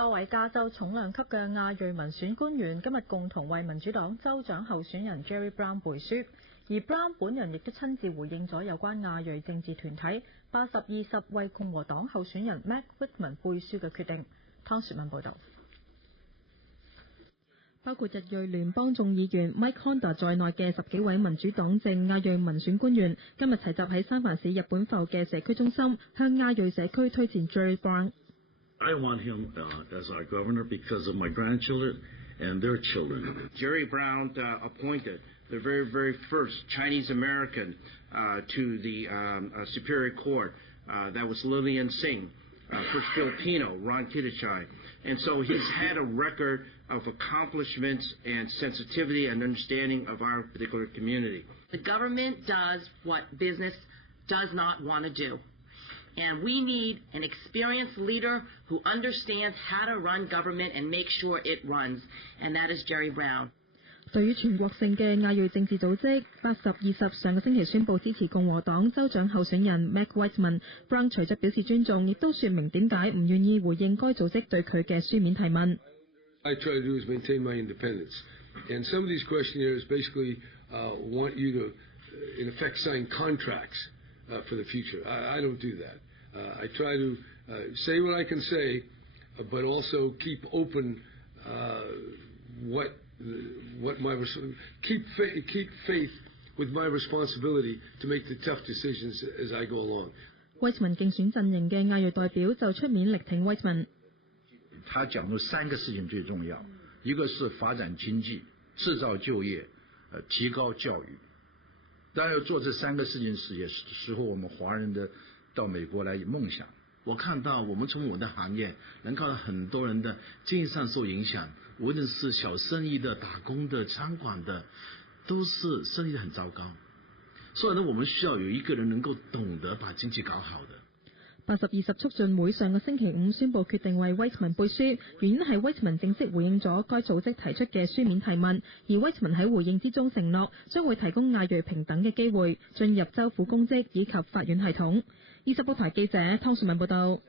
多位加州重量級嘅亞裔民選官員今日共同為民主黨州長候選人 Jerry Brown 背書，而 Brown 本人亦都親自回應咗有關亞裔政治團體80-20為共和黨候選人 Mac Whitman 背書嘅決定。湯雪文報道。包括日裔聯邦眾議員 Mike Honda 在內嘅10幾位民主黨籍亞裔民選官員今日齊集喺三藩市日本埠嘅社區中心，向亞裔社區推薦 Jerry Brown。I want him as our governor because of my grandchildren and their children. Jerry Brown appointed the very first Chinese American to the Superior Court. That was Lillian Singh. First Filipino, Ron Kittichai. And so he's had a record of accomplishments and sensitivity and understanding of our particular community. The government does what business does not want to do. And we need an experienced leader who understands how to run government and make sure it runs. And that is Jerry Brown. 對於全國性嘅亞裔政治組織80-20上個星期宣布支持共和黨州長候選人 Mac Whitman，Brown 除咗表示尊重，亦都說明點解唔願意回應該組織對佢嘅書面提問。I try to do is maintain my independence. And some of these questionnaires basically want you to, in effect, sign contracts for the future. I don't do that. I try to say what I can say, but also keep open keep faith with my responsibility to make the tough decisions as I go along. Whitman 競選陣營嘅亞裔代表就出面力挺 Whitman。他講咗3個事情最重要，一個是發展經濟、製造就業、提高教育。當然要做這3個事情時，也是時候我們華人的到美國來夢想。我看到我們從我的行業能看到很多人的經濟上受影響，無論是小生意的、打工的、餐館的，都是生意很糟糕。所以呢，我們需要有一個人能夠懂得把經濟搞好的。80-20促進會上個星期五宣布決定為 Whitman 背書，原因係 Whitman 正式回應咗該組織提出嘅書面提問，而 Whitman 喺回應之中承諾將會提供亞裔平等嘅機會進入州府公職以及法院系統。20報台記者湯雪文報道。